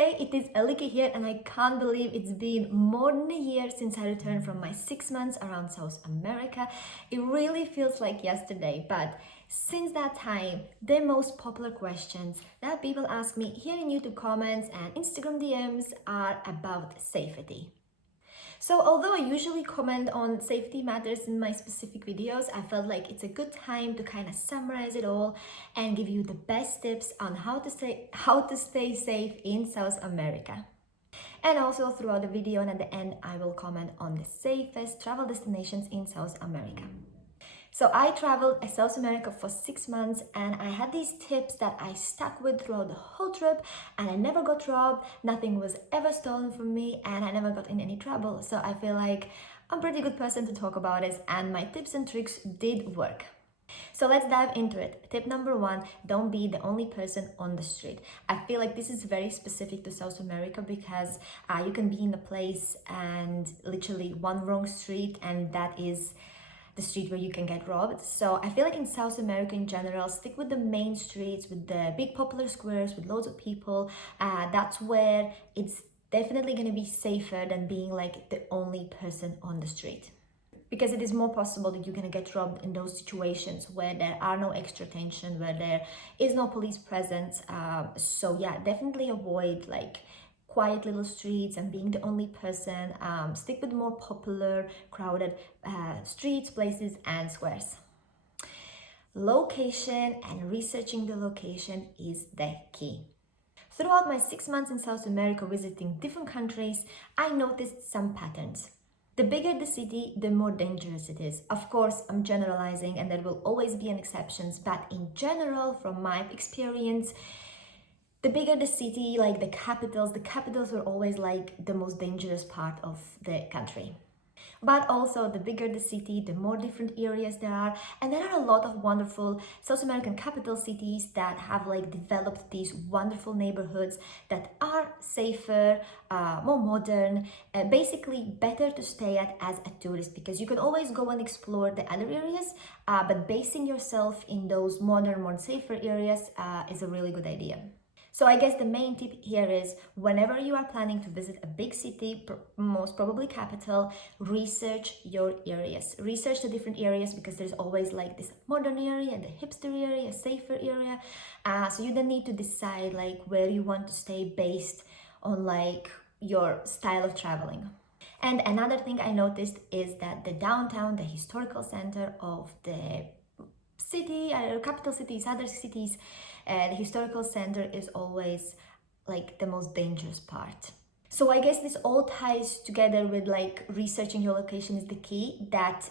Hey, it is Elika here, and I can't believe it's been more than a year since I returned from my 6 months around South America. It really feels like yesterday, but since that time, the most popular questions that people ask me here in YouTube comments and Instagram DMs are about safety. So although I usually comment on safety matters in my specific videos, I felt like it's a good time to kind of summarize it all and give you the best tips on how to stay safe in South America. And also throughout the video and at the end, I will comment on the safest travel destinations in South America. So I traveled South America for 6 months and I had these tips that I stuck with throughout the whole trip, and I never got robbed, nothing was ever stolen from me, and I never got in any trouble. So I feel like I'm a pretty good person to talk about this, and my tips and tricks did work. So let's dive into it. Tip number one, don't be the only person on the street. I feel like this is very specific to South America because you can be in a place and literally one wrong street and that is the street where you can get robbed. So I feel like in South America in general, stick with the main streets, with the big popular squares, with loads of people. That's where it's definitely going to be safer than being like the only person on the street. Because it is more possible that you're going to get robbed in those situations where there are no extra tension, where there is no police presence. So yeah, definitely avoid like quiet little streets and being the only person. Stick with more popular, crowded streets, places, and squares. Location and researching the location is the key. Throughout my 6 months in South America visiting different countries, I noticed some patterns. The bigger the city, the more dangerous it is. Of course, I'm generalizing and there will always be an exceptions, but in general, from my experience, the bigger the city, like the capitals were always like the most dangerous part of the country. But also the bigger the city, the more different areas there are. And there are a lot of wonderful South American capital cities that have like developed these wonderful neighborhoods that are safer, more modern, basically better to stay at as a tourist, because you can always go and explore the other areas, but basing yourself in those modern, more safer areas is a really good idea. So I guess the main tip here is whenever you are planning to visit a big city, most probably capital, research your areas. Research the different areas because there's always like this modern area, the hipster area, safer area. So you then need to decide like where you want to stay based on like your style of traveling. And another thing I noticed is that the downtown, the historical center of the city, capital cities, other cities, the historical center is always like the most dangerous part. So I guess this all ties together with like researching your location is the key. That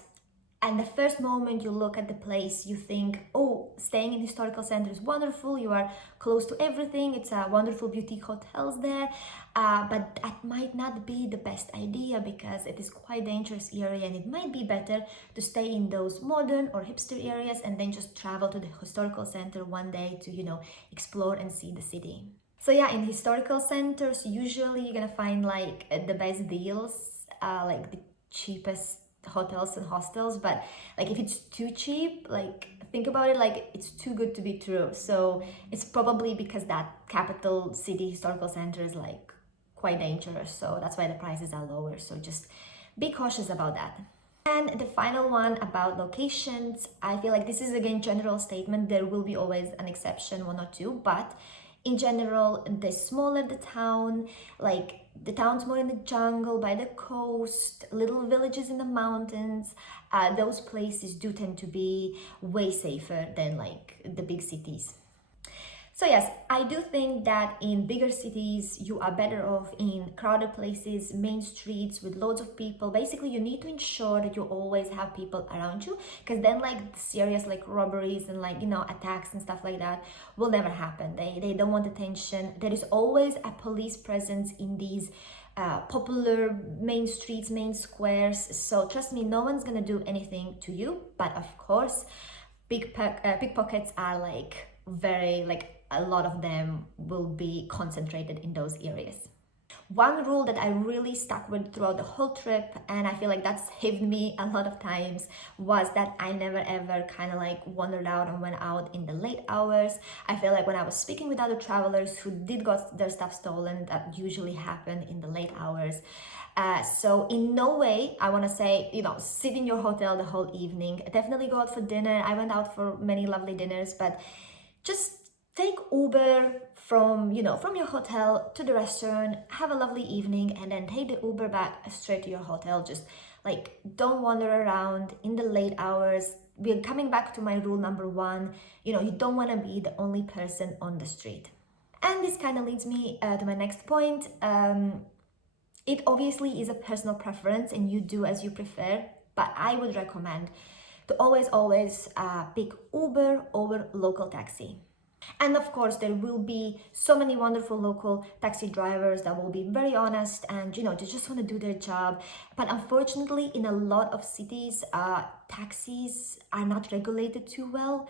and the first moment you look at the place, you think, oh, staying in historical center is wonderful. You are close to everything. It's a wonderful boutique hotels there. But that might not be the best idea because it is quite dangerous area, and it might be better to stay in those modern or hipster areas and then just travel to the historical center one day to, explore and see the city. So yeah, in historical centers, usually you're gonna find like the best deals, like the cheapest hotels and hostels. But like if it's too cheap, like think about it, like it's too good to be true. So it's probably because that capital city historical center is like quite dangerous, so that's why the prices are lower. So just be cautious about that. And the final one about locations, I feel like this is again general statement. There will be always an exception, one or two, but in general, the smaller the town, like the towns more in the jungle, by the coast, little villages in the mountains, those places do tend to be way safer than like the big cities. So yes, I do think that in bigger cities, you are better off in crowded places, main streets with loads of people. Basically, you need to ensure that you always have people around you, because then like serious like robberies and like, attacks and stuff like that will never happen. They don't want attention. There is always a police presence in these popular main streets, main squares. So trust me, no one's gonna do anything to you. But of course, pickpockets are like very like a lot of them will be concentrated in those areas. One rule that I really stuck with throughout the whole trip, and I feel like that saved me a lot of times, was that I never ever kind of like wandered out and went out in the late hours. I feel like when I was speaking with other travelers who did got their stuff stolen, that usually happened in the late hours. So in no way I want to say, sit in your hotel the whole evening. Definitely go out for dinner. I went out for many lovely dinners, but just take Uber from your hotel to the restaurant, have a lovely evening, and then take the Uber back straight to your hotel. Just like, don't wander around in the late hours. We're coming back to my rule number one. You don't want to be the only person on the street. And this kind of leads me to my next point. It obviously is a personal preference and you do as you prefer, but I would recommend to always pick Uber over local taxi. And of course, there will be so many wonderful local taxi drivers that will be very honest and, they just want to do their job. But unfortunately, in a lot of cities, taxis are not regulated too well.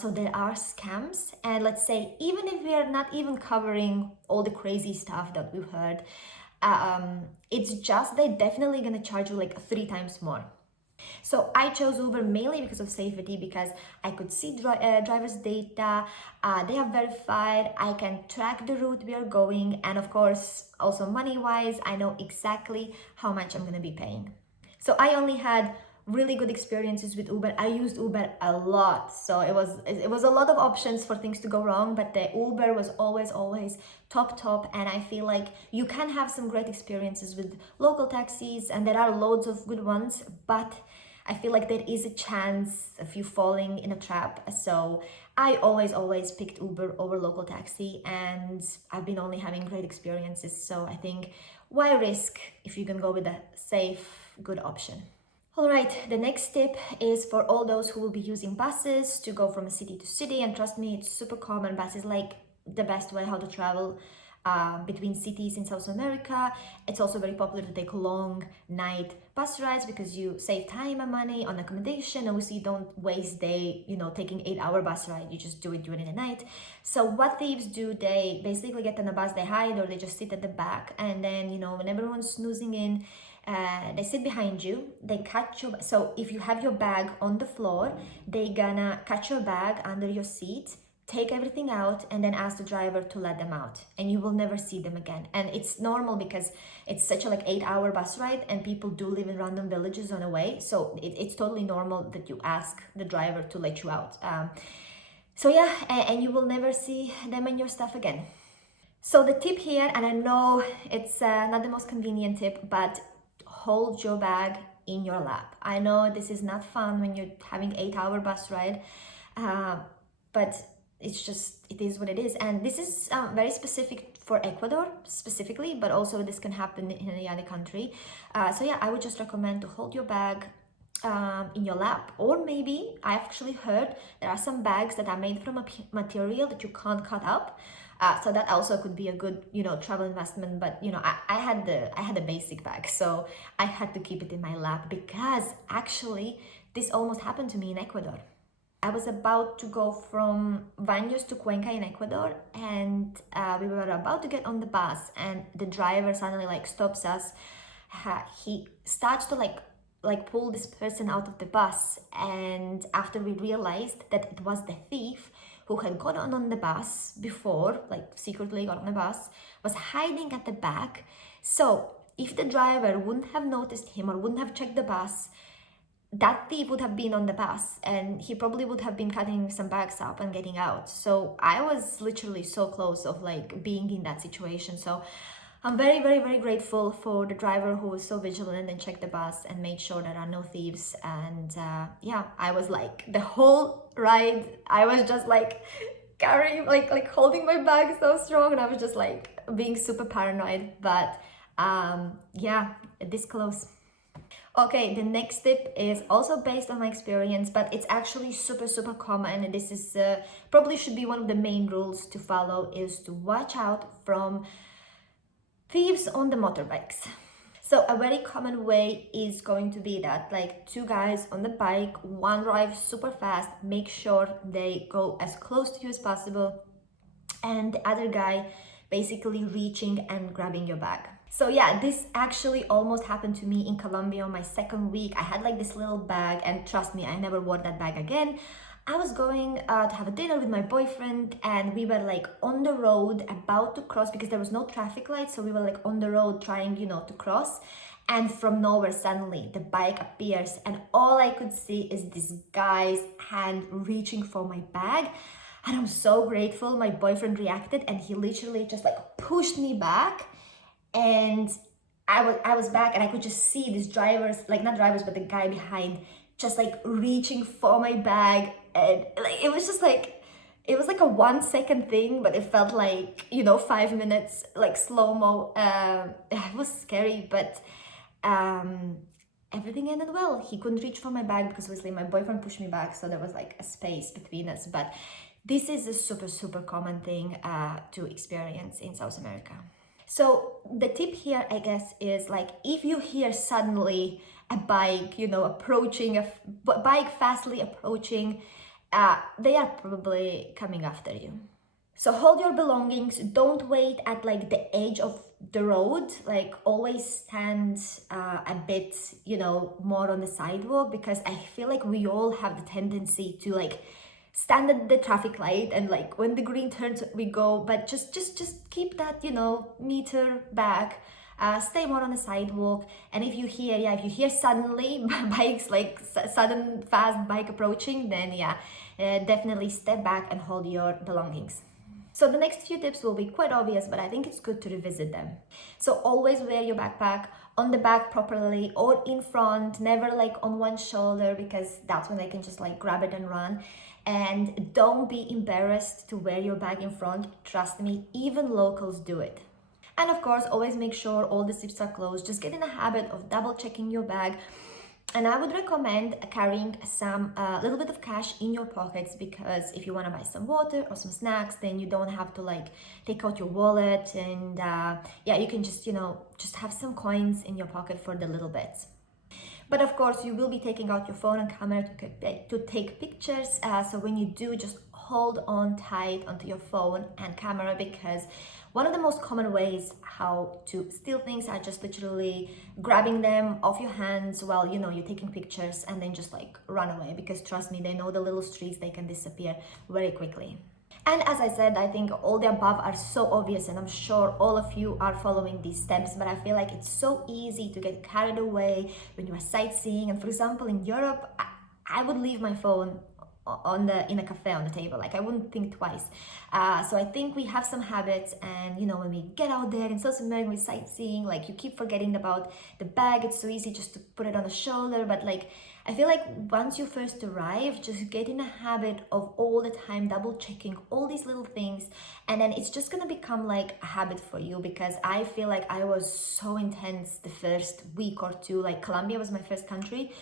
So there are scams. And let's say, even if we are not even covering all the crazy stuff that we've heard, it's just they're definitely going to charge you like 3 times more. So I chose Uber mainly because of safety, because I could see driver's data, they are verified, I can track the route we are going, and of course also money wise I know exactly how much I'm going to be paying. So I only had really good experiences with Uber. I used Uber a lot, so it was a lot of options for things to go wrong, but the Uber was always top, and I feel like you can have some great experiences with local taxis, and there are loads of good ones, but I feel like there is a chance of you falling in a trap. So I always picked Uber over local taxi, and I've been only having great experiences. So I think, why risk if you can go with a safe, good option? All right, the next tip is for all those who will be using buses to go from city to city. And trust me, it's super common. Bus is like the best way how to travel between cities in South America. It's also very popular to take long night bus rides because you save time and money on accommodation. Obviously, you don't waste day, taking 8-hour bus ride. You just do it during the night. So what thieves do, they basically get on a bus, they hide, or they just sit at the back. And then, when everyone's snoozing in, they sit behind you, they catch you. So if you have your bag on the floor, they gonna catch your bag under your seat, take everything out, and then ask the driver to let them out, and you will never see them again. And it's normal because it's such a 8-hour bus ride, and people do live in random villages on the way, so it's totally normal that you ask the driver to let you out. So yeah, and you will never see them and your stuff again. So the tip here, and I know it's not the most convenient tip, but hold your bag in your lap. I know this is not fun when you're having 8-hour bus ride, but it is what it is. And this is very specific for Ecuador specifically, but also this can happen in any other country. So yeah, I would just recommend to hold your bag in your lap, or maybe I actually heard there are some bags that are made from a material that you can't cut up. So that also could be a good, travel investment. But I had a basic bag, so I had to keep it in my lap, because actually this almost happened to me in Ecuador. I was about to go from Baños to Cuenca in Ecuador, and we were about to get on the bus, and the driver suddenly stops us. He starts to pull this person out of the bus, and after we realized that it was the thief who had gotten on the bus before, secretly got on the bus, was hiding at the back. So if the driver wouldn't have noticed him or wouldn't have checked the bus, that thief would have been on the bus, and he probably would have been cutting some bags up and getting out. So I was literally so close of being in that situation. So I'm very, very, very grateful for the driver who was so vigilant and checked the bus and made sure there are no thieves. And yeah, I was the whole ride, I was just carrying, holding my bag so strong, and I was just being super paranoid. But yeah, this close. Okay, the next tip is also based on my experience, but it's actually super, super common. And this is probably should be one of the main rules to follow, is to watch out from thieves on the motorbikes. So a very common way is going to be that 2 guys on the bike, one drives super fast, make sure they go as close to you as possible, and the other guy basically reaching and grabbing your bag. So yeah, this actually almost happened to me in Colombia on my second week. I had like this little bag, and trust me, I never wore that bag again. I was going to have a dinner with my boyfriend, and we were like on the road about to cross because there was no traffic light. So we were like on the road trying, to cross. And from nowhere, suddenly the bike appears, and all I could see is this guy's hand reaching for my bag. And I'm so grateful my boyfriend reacted, and he literally just like pushed me back. And I was back, and I could just see these drivers, like not drivers, but the guy behind, just like reaching for my bag. And like it was just like, it was like a 1 second thing, but it felt like 5 minutes, like slow-mo. It was scary, but everything ended well. He couldn't reach for my bag because obviously my boyfriend pushed me back, so there was like a space between us. But this is a super common thing to experience in South America. So the tip here, I guess, is like if you hear suddenly a bike, approaching, a bike fastly approaching, they are probably coming after you. So hold your belongings, don't wait at like the edge of the road, like always stand a bit, more on the sidewalk, because I feel like we all have the tendency to like stand at the traffic light, and like when the green turns we go, but just keep that meter back. Stay more on the sidewalk. And if you hear suddenly bikes, like sudden fast bike approaching, then definitely step back and hold your belongings. So the next few tips will be quite obvious, but I think it's good to revisit them. So always wear your backpack on the back properly, or in front, never like on one shoulder, because that's when they can just like grab it and run. And don't be embarrassed to wear your bag in front. Trust me, even locals do it. And of course, always make sure all the zips are closed. Just get in the habit of double checking your bag. And I would recommend carrying some little bit of cash in your pockets, because if you want to buy some water or some snacks, then you don't have to like take out your wallet, and you can just just have some coins in your pocket for the little bits. But of course, you will be taking out your phone and camera to take pictures. So when you do, just hold on tight onto your phone and camera, because one of the most common ways how to steal things are just literally grabbing them off your hands while you're taking pictures, and then just like run away, because trust me, they know the little streets, they can disappear very quickly. And as I said, I think all the above are so obvious, and I'm sure all of you are following these steps, but I feel like it's so easy to get carried away when you are sightseeing. And for example, in Europe, I would leave my phone in a cafe on the table. Like I wouldn't think twice. So I think we have some habits, and when we get out there in South America, we're sightseeing, like you keep forgetting about the bag. It's so easy just to put it on the shoulder, but like I feel like once you first arrive, just get in a habit of all the time double checking all these little things, and then it's just gonna become like a habit for you. Because I feel like I was so intense the first week or two. Like Colombia was my first country,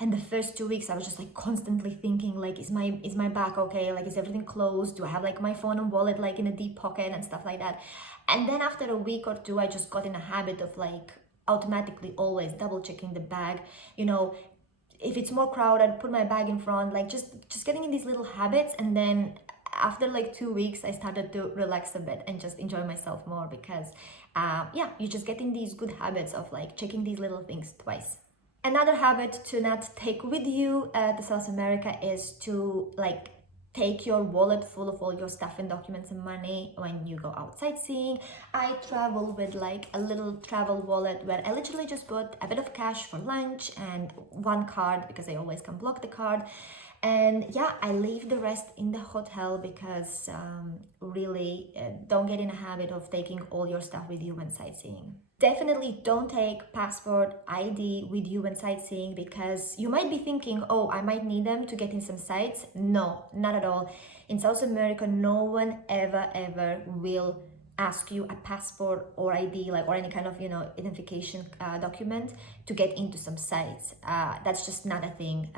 and the first 2 weeks I was just like constantly thinking like, is my bag okay? Like, is everything closed? Do I have like my phone and wallet like in a deep pocket and stuff like that? And then after a week or two, I just got in a habit of like automatically always double checking the bag. If it's more crowded, put my bag in front, like just getting in these little habits. And then after like 2 weeks, I started to relax a bit and just enjoy myself more, because you just get in these good habits of like checking these little things twice. Another habit to not take with you to South America is to like take your wallet full of all your stuff and documents and money when you go out sightseeing. I travel with like a little travel wallet where I literally just put a bit of cash for lunch and one card, because I always can block the card. And I leave the rest in the hotel, because really don't get in a habit of taking all your stuff with you when sightseeing. Definitely don't take passport, ID with you when sightseeing, because you might be thinking, oh, I might need them to get in some sites. No, not at all. In South America, no one ever will ask you a passport or ID, like, or any kind of identification document to get into some sites. That's just not a thing.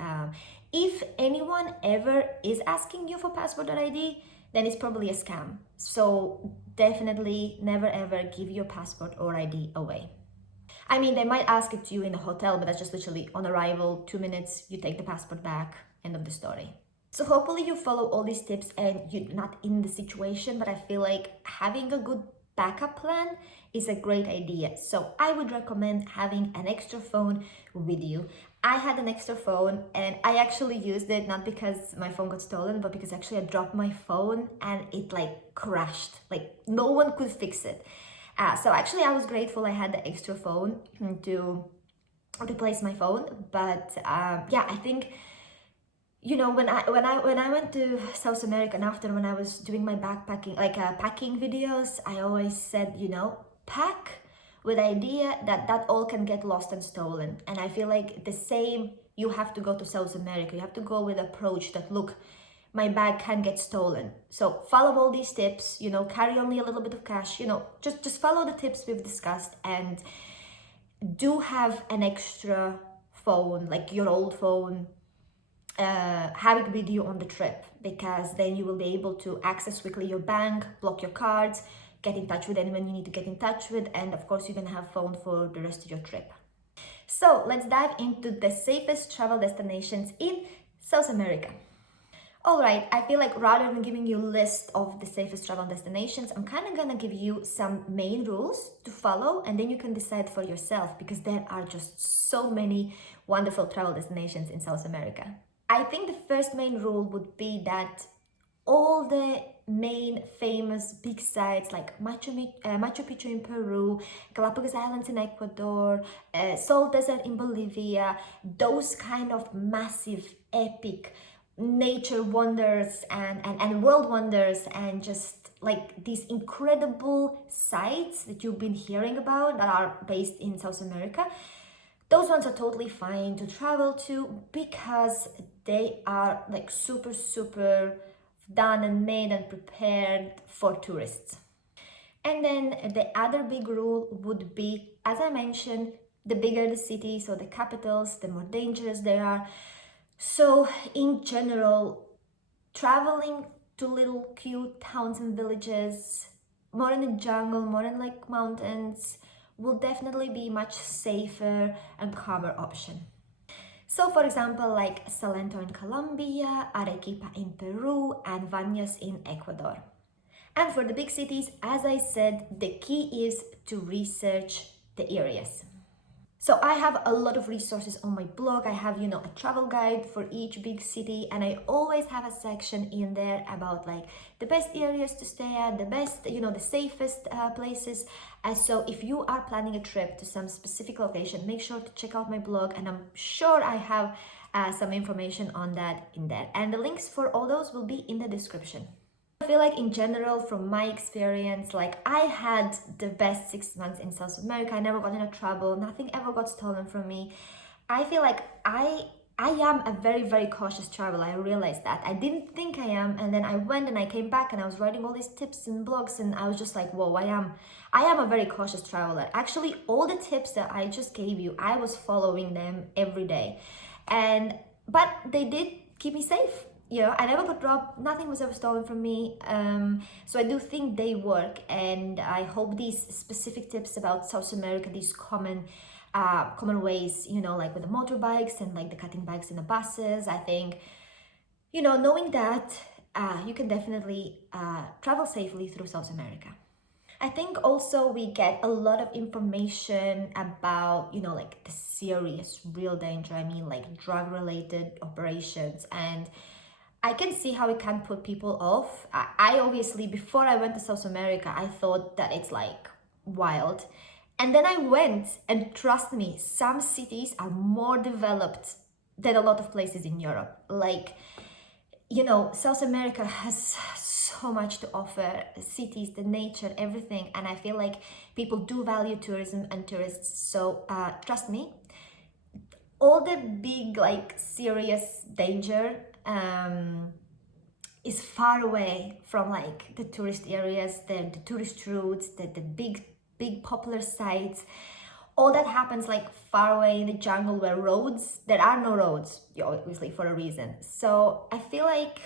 If anyone ever is asking you for passport or ID, then it's probably a scam. So definitely never ever give your passport or ID away. I mean, they might ask it to you in the hotel, but that's just literally on arrival, 2 minutes, you take the passport back, end of the story. So hopefully you follow all these tips and you're not in the situation, but I feel like having a good backup plan is a great idea. So I would recommend having an extra phone with you. I had an extra phone and I actually used it not because my phone got stolen, but because actually I dropped my phone and it like crashed. Like no one could fix it. So actually I was grateful I had the extra phone to replace my phone. But yeah, I think when I went to South America, and after when I was doing my backpacking, like packing videos, I always said, pack with the idea that all can get lost and stolen. And I feel like the same, you have to go to South America. You have to go with approach that, look, my bag can get stolen. So follow all these tips, carry only a little bit of cash, just follow the tips we've discussed, and do have an extra phone, like your old phone, have it with you on the trip, because then you will be able to access quickly your bank, block your cards, get in touch with anyone you need to get in touch with, and of course you're gonna have phone for the rest of your trip. So let's dive into the safest travel destinations in South America. Alright, I feel like rather than giving you a list of the safest travel destinations, I'm kind of gonna give you some main rules to follow, and then you can decide for yourself, because there are just so many wonderful travel destinations in South America. I think the first main rule would be that all the main famous big sites like Machu Picchu in Peru, Galapagos Islands in Ecuador, Salt Desert in Bolivia, those kind of massive, epic nature wonders and world wonders, and just like these incredible sites that you've been hearing about that are based in South America, those ones are totally fine to travel to, because they are like super done and made and prepared for tourists. And then the other big rule would be, as I mentioned, the bigger the cities or the capitals, the more dangerous they are. So in general, traveling to little cute towns and villages, more in the jungle, more in like mountains, will definitely be much safer and calmer option. So for example, like Salento in Colombia, Arequipa in Peru, and Baños in Ecuador. And for the big cities, as I said, the key is to research the areas. So I have a lot of resources on my blog. I have, a travel guide for each big city, and I always have a section in there about like the best areas to stay at, the best, the safest places. And so if you are planning a trip to some specific location, make sure to check out my blog, and I'm sure I have some information on that in there. And the links for all those will be in the description. I feel like in general, from my experience, like I had the best 6 months in South America. I never got into trouble. Nothing ever got stolen from me. I feel like I am a very cautious traveler. I realized that. I didn't think I am, and then I went and I came back and I was writing all these tips and blogs, and I was just like, whoa, I am a very cautious traveler. Actually, all the tips that I just gave you, I was following them every day. But they did keep me safe. I never got robbed, nothing was ever stolen from me. So I do think they work, and I hope these specific tips about South America, these common ways, like with the motorbikes and like the cutting bags in the buses, I think, knowing that, you can definitely travel safely through South America. I think also we get a lot of information about, like the serious, real danger. I mean, like drug-related operations, and I can see how it can put people off. I obviously, before I went to South America, I thought that it's like wild. And then I went, and trust me, some cities are more developed than a lot of places in Europe. Like, South America has so much to offer, cities, the nature, everything. And I feel like people do value tourism and tourists. So trust me, all the big, like serious danger is far away from like the tourist areas, the tourist routes, the big popular sites. All that happens like far away in the jungle, where there are no roads, obviously, for a reason. So I feel like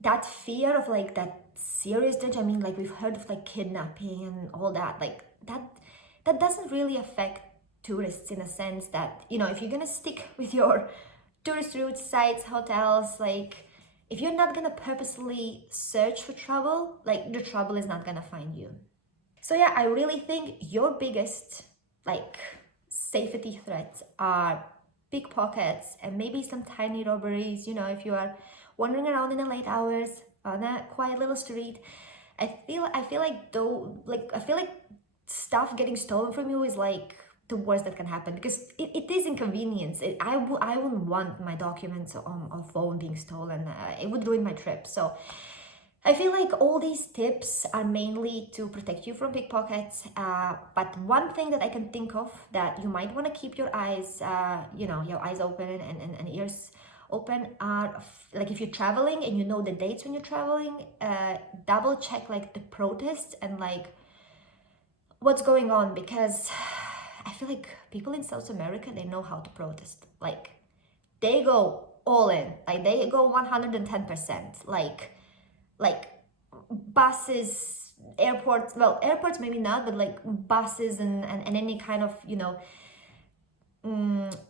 that fear of like that serious danger, I mean, like we've heard of like kidnapping and all that, like that doesn't really affect tourists, in a sense that, if you're gonna stick with your tourist routes, sites, hotels, like if you're not gonna purposely search for trouble, like the trouble is not gonna find you. So yeah, I really think your biggest like safety threats are pickpockets and maybe some tiny robberies. You know, if you are wandering around in the late hours on a quiet little street, I feel like stuff getting stolen from you is like the worst that can happen, because it is inconvenience. I wouldn't want my documents on phone being stolen. It would ruin my trip. So I feel like all these tips are mainly to protect you from pickpockets. But one thing that I can think of that you might want to keep your eyes, your eyes open and ears open are like if you're traveling and you know the dates when you're traveling, double check like the protests and like what's going on, because I feel like people in South America, they know how to protest. Like they go all in, like they go 110%. Like buses, airports, well, airports maybe not, but like buses and any kind of,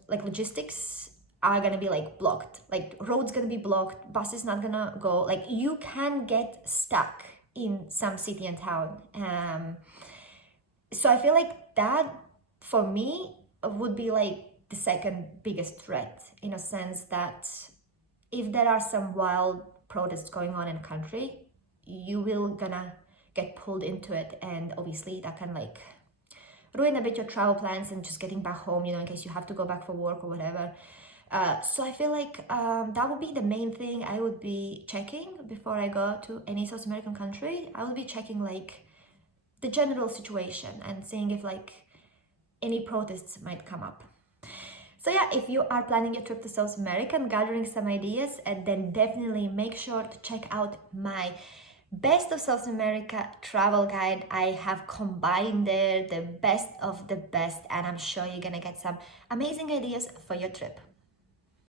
like logistics are gonna be like blocked. Like roads gonna be blocked, buses not gonna go. Like you can get stuck in some city and town. So I feel like that for me would be like the second biggest threat, in a sense that if there are some wild protests going on in the country, you will gonna get pulled into it, and obviously that can like ruin a bit your travel plans and just getting back home, in case you have to go back for work or whatever. So I feel like that would be the main thing I would be checking before I go to any South American country. I would be checking like the general situation and seeing if like any protests might come up. So yeah, if you are planning your trip to South America and gathering some ideas, then definitely make sure to check out my Best of South America travel guide. I have combined there the best of the best, and I'm sure you're gonna get some amazing ideas for your trip.